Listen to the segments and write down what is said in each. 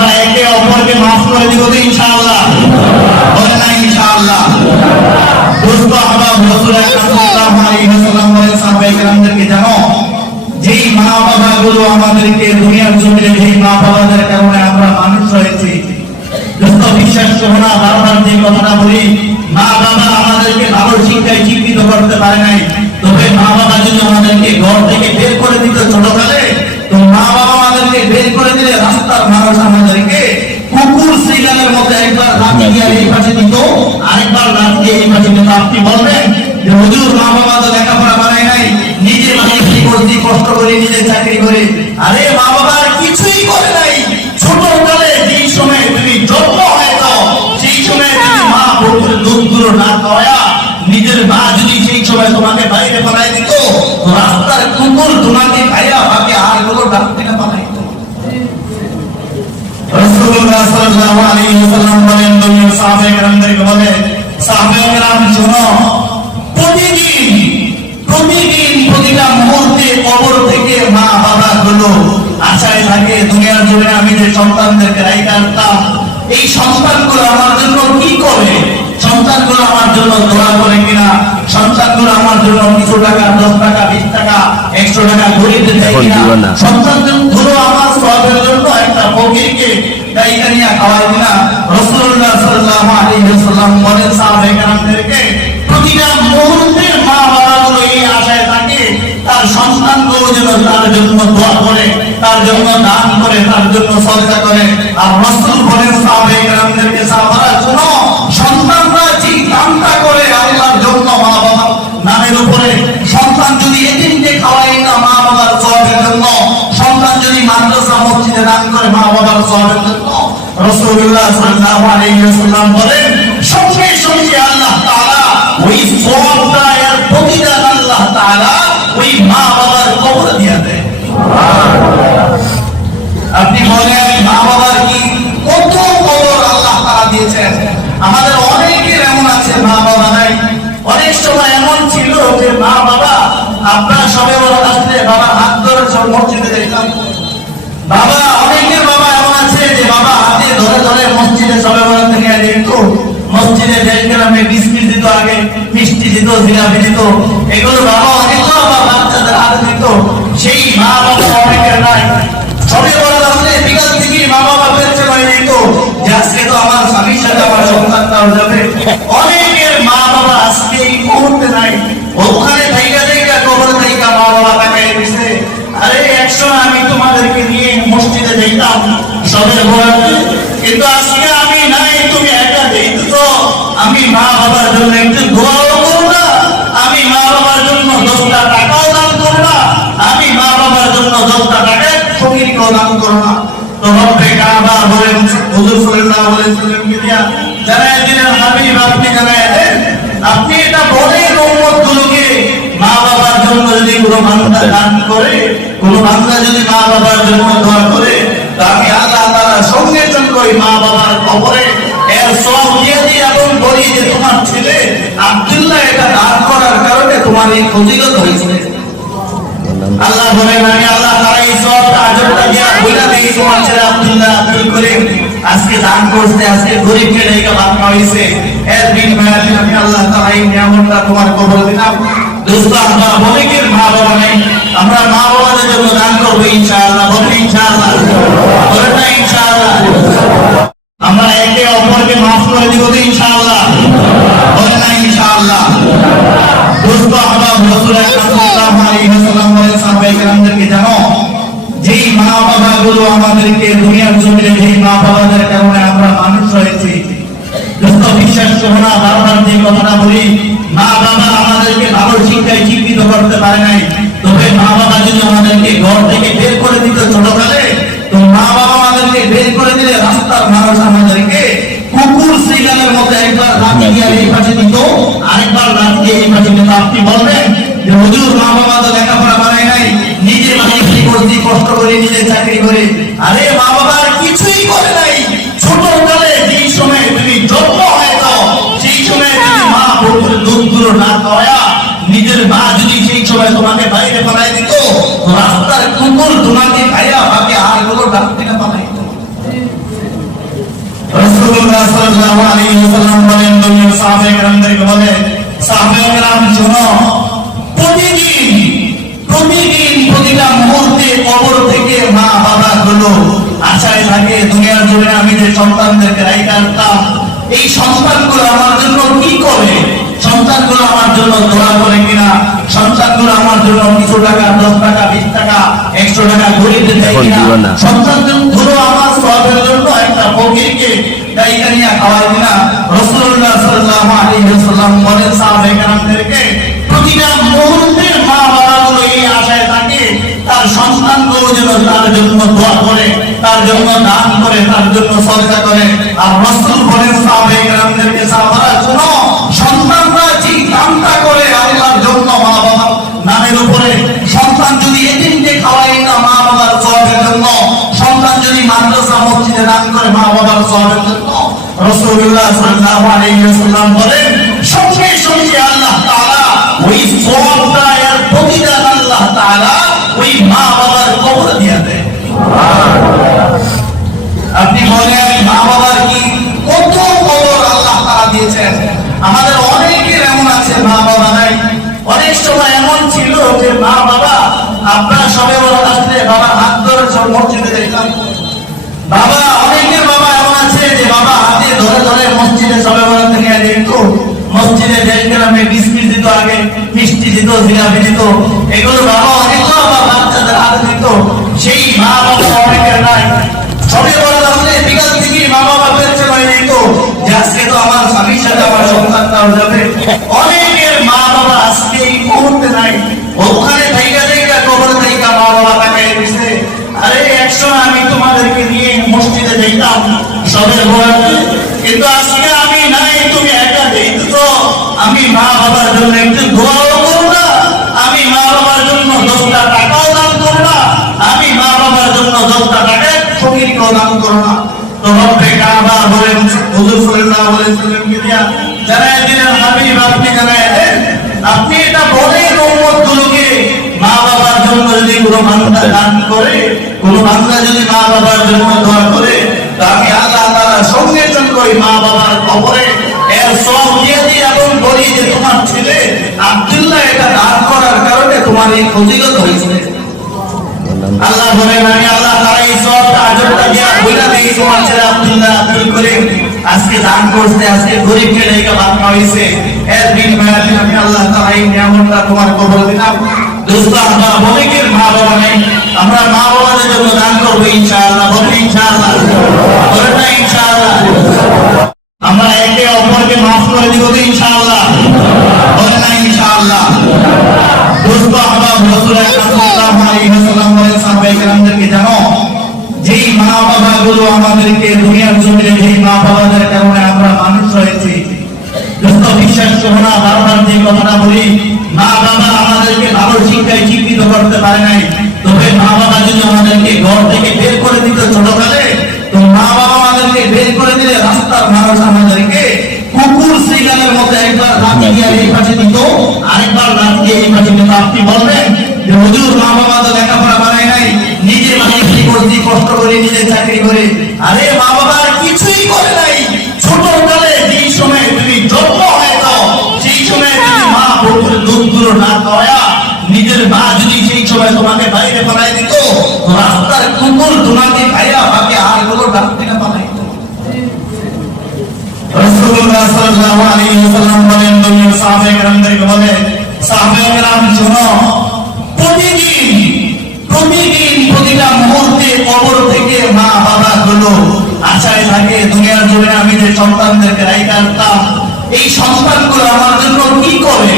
আমরা একে অপরকে মাফ করে দিব তো ইনশাআল্লাহ, বলেন না ইনশাআল্লাহ। দোস্ত আহবাব রাসূল সাল্লাল্লাহু আলাইহি ওয়াসাল্লাম বলেন সাহাবায়ে কেরামদেরকে, জানো যেই মা বাবা গুলো আমাদেরকে দুনিয়ার জমিনে, যেই মা বাবাদের কারণে আমরা মানুষ হয়েছি, দোস্ত বিশ্বাস করো না, বারবার যে কথাটা বলি, মা বাবা আমাদেরকে ভালো শিক্ষায় শিক্ষিত করতে পারে নাই, তবে মা বাবা যদি আমাদেরকে ঘর থেকে বের করে দিত ছোটকালে, তো মা বাবা আমাদেরকে বের করে দিলে রাস্তার মানুষ আমাদেরকে কুকুর শ্রীগানের মধ্যে একবার লাঠি দিয়ে এই পাশে দিত, আরেকবার লাঠি দিয়ে এই পাশে দিত। আপনি বলবেন যে হুজুর মা বাবা তো লেখাপড়া বানায় নাই, নিজে মানুষই করছি, কষ্ট করে নিজে চাকরি করে। আরে মা বাবা কিছুই করে নাই, ছোটকালে যেই সময় তুমি জন্ম হয়তো সেই সময় তুমি মা বউকে দুধগুলো না খাওয়া, নিজের মা যদি সেই সময় তোমাকে বাইরে পাঠাই দিত, রাস্তার কুকুর তোমাকে খাইয়া ভাবে আর গুলো ডাক থেকে পাঠাই দিত। রাসূলুল্লাহ সাল্লাল্লাহু আলাইহি ওয়াসাল্লাম বলেন, দুনিয়ার সাহাবায়ে কেরামদেরকে বলে, সাহাবায়ে কেরাম শোনো, প্রতিদিন প্রতিটা মুহূর্তে কবর থেকে মা বাবা গুলো আশায় থাকে, দুনিয়ার জন্য আমি যে সন্তানদেরকে রাইখা আসতাম, এই সন্তানগুলো আমার জন্য কি করে, সন্তানগুলো আমার জন্য দোয়া করে কিনা, সন্তানগুলো আমার জন্য কিছু টাকা, 10 টাকা, 20 টাকা, 100 টাকা গরিবদের দেয় কিনা, সন্তানগুলো আমার সওয়াবের জন্য একটা ফকিরকে রাইখা নিয়ে খাওয়ায় কিনা। রাসূলুল্লাহ সাল্লাল্লাহু আলাইহি ওয়াসাল্লাম বলেন সাহাবায়ে কেরামদেরকে, প্রতিটা মুহূর্তে মা বাবাগুলো এই আশায় থাকে তার সন্তানগুলো যেন তার জন্য দোয়া করে, তার জন্য দান করে, তার জন্য সদকা করে। আর রাসূল বলেন সাহাবায়ে কেরামদেরকে, সাহাবারা শোনো, সন্তানরা যে দানটা করে আল্লাহর জন্য মা বাবার নামের উপরে, সন্তান যদি এতিমকে খাওয়ায় না মা বাবার সওয়াবের জন্য, সন্তান যদি মাদ্রাসা মসজিদে দান করে মা বাবার সওয়াবের জন্য, রাসূলুল্লাহ সাল্লাল্লাহু আলাইহি ওয়াসাল্লাম বলেন সঙ্গে সঙ্গে আল্লাহ তাআলা ওই সওয়াবটা, এর প্রতিদান আল্লাহ তাআলা ওই মা বাবার কবরে দিয়ে দেয়। আপনি বলেন মা বাবার কি কত কবর আল্লাহ তাআলা দিয়েছেন। আমাদের অনেকের এমন আছে মা বাবা নাই, অনেক সময় এমন ছিল যে মা বাবা আপনার সবে বড় আসলে বাবা হাত ধরে সব মসজিদে যেতাম, বাবা অনেকের বাবা এমন আছে যে বাবা হাতে ধরে ধরে মসজিদে সবে বড় থেকে যেত, মসজিদে গ্রামে বিস্কিট দিত, আগে মিষ্টি দিত, জিলাপি দিত, এগুলো বাবা অনেক বাচ্চাদের হাতে দিত। সেই মা বাবা অনেকের নাই, সবে বড় আসলে বিকাল থেকে মা বাবা বেঁচে বাড়ি দিত যে আজকে তো আমার স্বামীর সাথে আমার সন্তানটাও যাবে। অনেকের মা বাবা আজকে এই মুহূর্তে নাই, ওখানে থাইকা থাইকা কবরে থাইকা মা বাবা তাকাই দিছে। আরে একসময় আমি তোমাদেরকে নিয়ে মসজিদে যাইতাম সবে বড়াতে, কিন্তু আজকে আমি নাই, তুমি একা যাইতেছ, আমি মা বাবার জন্য একটু দোয়াও করব না, আমি মা বাবার জন্য 10টা টাকাও দান করব না, আমি মা বাবার জন্য 10টা টাকা ফকিরকেও দান করব না। তো রব্বে কাবা বলেন, হুজুর সাল্লাল্লাহু আলাইহি ওয়াসাল্লাম কে দিয়া জানায় দিলেন, হাবিব আপনি জানায় দেন, আপনি এটা বলেন উম্মতগুলোকে, মা বাবার জন্য যদি কোনো বান্দা দান করে, কোনো বান্দা যদি মা বাবার জন্য দোয়া করে, তো আমি আল্লাহ তাআলা সঙ্গে সঙ্গে মা বাবার কবরে এর সওয়াব দিয়ে দিই এবং বলি যে তোমার ছেলে আব্দুল্লাহ এটা দান করার কারণে তোমার এই ফজিলত হয়েছে। আল্লাহ বলেন, আমি আল্লাহ তাআলা এই সওয়াবটা আজরটা দিয়া বইলা দেই, তোমার ছেলে আব্দুল্লাহ আব্দুল করিম আজকে দান করতে, আজকে গরিবকে লেখা ভাত খাওয়াইছে, এর বিনিময়ে আমি আল্লাহ তাআলা এই নিয়ামতটা তোমার কবরে দিলাম। দোস্ত আমরা অনেকের মা বাবা নাই, আমরা মা বাবাদের জন্য দান করবো ইনশাআল্লাহ, বলবো ইনশাআল্লাহ, বলেন না ইনশাআল্লাহ। আমরা একে অপরকে মাফ করে দিব তো ইনশাআল্লাহ, বলেন না ইনশাআল্লাহ। দোস্ত আহবাব রাসূল সাল্লাল্লাহু আলাইহি ওয়াসাল্লাম বলেন সাহাবায়ে কেরামদেরকে, জানো যেই মা বাবা গুলো আমাদেরকে দুনিয়ার জমিনে, যেই মা বাবাদের কারণে আমরা মানুষ হয়েছি, দোস্ত বিশ্বাস করো না, বারবার যে কথাটা বলি, মা বাবা আমাদেরকে ভালো শিক্ষায় শিক্ষিত করতে পারে নাই, তবে মা বাবা যদি আমাদেরকে ঘর থেকে বের করে দিত ছোটকালে, তো মা বাবা আমাদেরকে বের করে দিলে রাস্তার মানুষ আমাদেরকে কুকুর শ্রীগানের মধ্যে একবার লাঠি দিয়ে এই পাশে দিত, আরেকবার লাঠি দিয়ে এই পাশে দিত। আপনি বলবেন যে হুজুর মা বাবা তো লেখাপড়া বানায় নাই, নিজে মানুষই করছি, কষ্ট করে নিজে চাকরি করে। আরে মা বাবা কিছুই করে নাই, ছোটকালে যেই সময় তুমি জন্ম হয়তো সেই সময় তুমি মা বউকে দুধগুলো না খাওয়া, নিজের মা যদি সেই সময় তোমাকে বাইরে পাঠাই দিত, রাস্তার কুকুর তোমাকে খাইয়া ভাবে আর গুলো ডাক থেকে পাঠাই দিত। রাসূলুল্লাহ সাল্লাল্লাহু আলাইহি ওয়াসাল্লাম বলেন, দুনিয়ার সাহাবায়ে কেরামদেরকে বলে, সাহাবায়ে কেরাম শোনো, প্রতিদিন প্রতিটা মুহূর্তে কবর থেকে মা বাবা গুলো আশায় থাকে, দুনিয়ার জন্য আমি যে সন্তানদেরকে রাইখা আসতাম, এই সন্তানগুলো আমার জন্য কি করে, সন্তানগুলো আমার জন্য দোয়া করে কিনা, সন্তানগুলো আমার জন্য কিছু টাকা, 10 টাকা, 20 টাকা, 100 টাকা গরিবদের দেয় কিনা, সন্তানগুলো আমার সওয়াবের জন্য একটা ফকিরকে রাইখা নিয়ে খাওয়ায় কিনা। রাসূলুল্লাহ সাল্লাল্লাহু আলাইহি ওয়াসাল্লাম বলেন সাহাবায়ে কেরামদেরকে, প্রতিটা মুহূর্তে মা বাবাগুলো এই আশায় থাকে তার সন্তানগুলো যেন তার জন্য দোয়া করে, তার জন্য দান করে, তার জন্য সদকা করে। আর রাসূল বলেন সাহাবায়ে কেরামদেরকে, সাহাবারা শোনো, সন্তানরা যে দানটা করে আল্লাহর জন্য মা বাবার নামের উপরে, সন্তান যদি এতিমকে খাওয়ায় না মা বাবার সওয়াবের জন্য, সন্তান যদি মাদ্রাসা মসজিদে দান করে মা বাবার সওয়াবের জন্য, রাসূলুল্লাহ সাল্লাল্লাহু আলাইহি ওয়াসাল্লাম বলেন সঙ্গে সঙ্গে আল্লাহ তাআলা ওই সওয়াবটা এর প্রতিদান আল্লাহ তাআলা ওই মা বাবার কবরে দিয়ে দেয়। আপনি বলেন মা বাবার কি কত কবর আল্লাহ তাআলা দিয়েছেন। আমাদের অনেকের এমন আছে মা বাবা নাই, অনেক সময় এমন ছিল যে মা বাবা আপনার সবে বড় আসলে বাবা হাত ধরে সব মসজিদে যেতাম, বাবা অনেকের বাবা এমন আছে যে বাবা হাতে ধরে ধরে মসজিদে সবে বড় নিয়ে যেত, মসজিদে গ্রামে বিস্কিট দিত, আগে মিষ্টি দিত, জিলাপি দিত, এগুলো বাবা অনেক বাচ্চাদের হাতে দিত। সেই মা বাবা অনেকের নাই, সবে বড় আসলে বিকাল থেকে মা বাবা বেরোচ্ছে মানে দিত যে আজকে তো আমার স্বামীর সাথে আমার সন্তানটাও যাবে। অনেকের মা বাবা আজকে এই মুহূর্তে নাই, ওখানে জায়গা জায়গা কবর জায়গা মা বাবা তাকাই দিচ্ছে। আরে একসময় আমি তোমাদেরকে নিয়ে মসজিদে যাইতাম সবের বরাতে, কিন্তু আজকে আমি নাই, তুমি একা যাইতেছ, আমি মা বাবার জন্য একটু দোয়াও করব না, আমি মা বাবার জন্য 10টা টাকাও দান করব না, আমি মা বাবার জন্য 10টা টাকা ফকিরকেও দান করব না। তো রব্বে কাবা বলেন, হুজুর সাল্লাল্লাহু আলাইহি ওয়াসাল্লামকে দিয়া জানায় দিলেন, হাবিব আপনি জানায় দেন, আপনি এটা বলেন উম্মতগুলোকে, মা বাবার জন্য যদি কোনো বান্দা দান করে, কোনো বান্দা যদি মা বাবার জন্য দোয়া করে, তো আমি আল্লাহ তাআলা সঙ্গে সঙ্গে মা বাবার কবরে এর সওয়াব দিয়ে দিই এবং বলি যে তোমার ছেলে আব্দুল্লাহ এটা দান করার কারণে তোমার এই ফজিলত হয়েছে। আল্লাহ বলেন, আমি আল্লাহ তাআলা এই সওয়াবটা আজরটা দিয়া বইলা দেই, তোমার ছেলে আব্দুল্লাহ আব্দুল করিম আজকে দান করতে, আজকে গরিবকে লেখা ভাত খাওয়াইছে, এর বিনিময়ে আমি আল্লাহ তাআলা এই নিয়ামতটা তোমার কবরে দিলাম। দোস্ত আমরা অনেকের মা বাবা নেই, আমরা মা বাবাদের জন্য দান করবো ইনশাআল্লাহ, বলবো ইনশাআল্লাহ, বলেন না ইনশাআল্লাহ। আমরা একে অপরকে মাফ করে দিব তো ইনশাআল্লাহ, বলেন না ইনশাআল্লাহ। দোস্ত আহবাব রাসূলুল্লাহ সাল্লাল্লাহু আলাইহি ওয়াসাল্লাম বলেন সাহাবায়ে কেরামদেরকে, জানো যেই মা বাবা গুলো আমাদেরকে দুনিয়ার জমিনে, যেই মা বাবাদের কারণে আমরা মানুষ হয়েছি, দোস্ত বিশ্বাস করো না, বারবার যে কথাটা বলি, মা বাবা আমাদেরকে ভালো শিক্ষায় শিক্ষিত করতে পারে নাই, তবে মা বাবা যদি আমাদেরকে ঘর থেকে বের করে দিত ছোটকালে, তো মা বাবা আমাদেরকে বের করে দিলে রাস্তার মানুষ আমাদেরকে কুকুর শ্রীগালের মধ্যে একবার লাঠি দিয়ে এই পাশে দিত, আরেকবার লাঠি দিয়ে এই পাশে দিত। আপনি বলবেন যে হুজুর মা বাবা তো লেখাপড়া বানায় নাই, নিজে চাকরি করছি, কষ্ট করে নিজে চাকরি করে। আরে মা বাবা কিছুই করে নাই, ছোটকালে যেই সময় তুমি জন্ম হয়েছ সেই সময় যদি মা বউর দুধগুলো না খাওয়া, নিজের মা যদি সেই সময় তোমাকে বাইরে পাঠাই দিত, রাস্তার কুকুর তোমাকে খাইয়া বাকি আর গুলো ডাকতে না পাঠাই। রাসূলুল্লাহ সাল্লাল্লাহু আলাইহি ওয়াসাল্লাম বলেন, দুনিয়ার সাহাবায়ে কেরামদেরকে বলে, সাহাবায়ে কেরাম শোনো, প্রতিদিন প্রতিটা মুহূর্তে কবর থেকে মা বাবা গুলো আশায় থাকে, দুনিয়ার জন্য আমি যে সন্তানদেরকে রাইখা আসতাম, এই সন্তানগুলো আমার জন্য কি করে,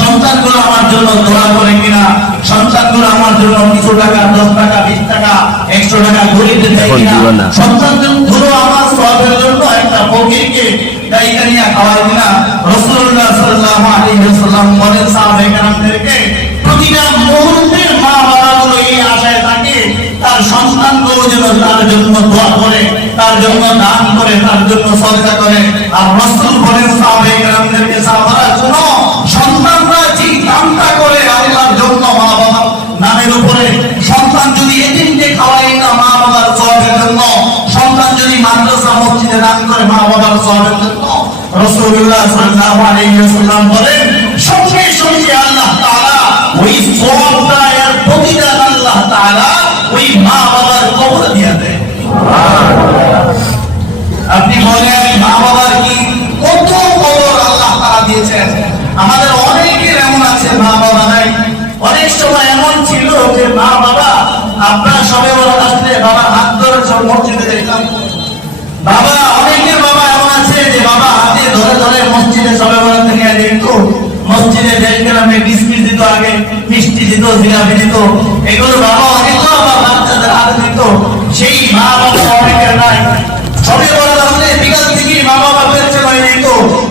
সন্তানগুলো আমার জন্য দোয়া করে কিনা, সন্তানগুলো আমার জন্য কিছু টাকা, 10 টাকা, 20 টাকা, 100 টাকা গরিবদের দেয় কিনা, সন্তানগুলো আমার সওয়াবের জন্য একটা ফকিরকে রাইখা নিয়ে খাওয়ায় কিনা। রাসূলুল্লাহ সাল্লাল্লাহু আলাইহি ওয়াসাল্লাম বলেন সাহাবায়ে কেরামদেরকে, প্রতিটা মুহূর্তে মা বাবাগুলো এই আশায় থাকে তার সন্তানগুলো যেন তার জন্য দোয়া করে, তার জন্য দান করে, তার জন্য সদকা করে। আর রাসূল বলেন সাহাবায়ে কেরামদেরকে, সাহাবারা শোনো, সন্তানরা যে দানটা করে আল্লাহর জন্য মা বাবার নামের উপরে, সন্তান যদি এতিমকে খাওয়ায় না মা বাবার সওয়াবের জন্য, সন্তান যদি মাদ্রাসা মসজিদে মসজিদে দান করে মা বাবার সওয়াবের জন্য রাসূলুল্লাহ সাল্লাল্লাহু আলাইহি ওয়াসাল্লাম বলেন সঙ্গে সঙ্গে আল্লাহ তাআলা ওই সওয়াবটা এর প্রতিদান আল্লাহ তাআলা ওই মা বাবার কবরে দিয়ে দেয়। আপনি বলেন মা বাবার কি কত কবর আল্লাহ তাআলা দিয়েছেন। আমাদের অনেকের এমন আছে মা বাবা নাই। অনেক সময় এমন ছিল যে মা বাবা আপনার সবে বড় আসলে বাবা হাত ধরে সব মসজিদে যেতাম। বাবা অনেকের বাবা এমন আছে যে বাবা হাতে ধরে ধরে মসজিদে সবে বড় থেকে যেত। মসজিদে দেখলামে বিস্কিট দিত, আগে মিষ্টি দিত, জিলাপি দিত, এগুলো বাবা অনেক বাবা বাচ্চাদের হাতে দিত। সেই মা বাবা অনেকের নাই। সবে বড় আসলে বিকাল থেকে মা বাবা বেরোতে পারে নিত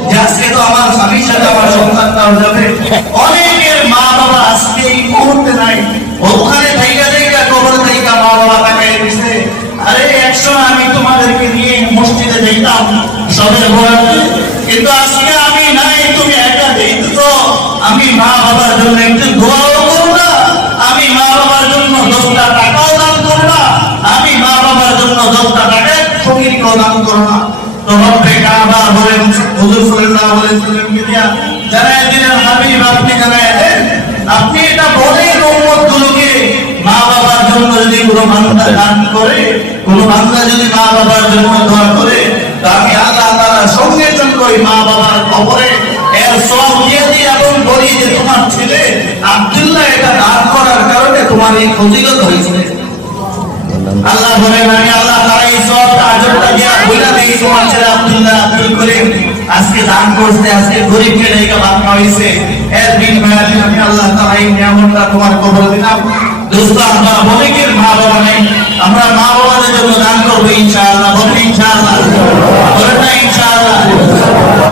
যে আজকে তো আমার স্বামীর সাথে আমার সন্তানটাও যাবে। অনেকের মা বাবা আজকে এই মুহূর্তে নাই। ওখানে থাইকা থাইকা কবর থাইকা মা বাবা তাকায় দিছে। আরে একসময় আমি তোমাদেরকে নিয়ে মসজিদে যাইতাম সবে বড়াতে, কিন্তু আজকে আমি নাই, তুমি একা যাইতেছ। আমি মা বাবার জন্য একটু দোয়াও করব না, আমি মা বাবার জন্য 10টা টাকাও দান করব না, আমি মা বাবার জন্য 10টা টাকা ফকিরকেও দান করব না। তো রব্বে কাবা বলেন হুজুর সাল্লাল্লাহু আলাইহি ওয়াসাল্লামকে দিয়া জানায় দিলেন হাবিব আপনি জানায় দেন, আপনি এটা বলেন উম্মতগুলোকে মা বাবার জন্য যদি কোনো বান্দা দান করে, কোনো বান্দা যদি মা বাবার জন্য দোয়া করে, তা আমি আল্লাহ তাআলা সঙ্গে সঙ্গে ওই মা বাবার কবরে এর সওয়াব দিয়ে দিই এবং বলি যে তোমার ছেলে আব্দুল্লাহ এটা দান করার কারণে তোমার এই ফজিলত হয়েছে। আল্লাহ বলেন আমি আল্লাহ তাআলা এই সওয়াবটা আজরটা দিয়া বইলা দেই তোমার ছেলে আব্দুল্লাহ আব্দুল করিম আজকে দান করতে, আজকে গরিবকে লেখা ভাত খাওয়াইছে, এর বিনিময়ে আমি আল্লাহ তাআলা এই নিয়ামতটা তোমার কবরে দিলাম। দোস্ত আমরা অনেকের মা বাবা নেই, আমরা মা বাবাদের জন্য দান করবো ইনশাআল্লাহ।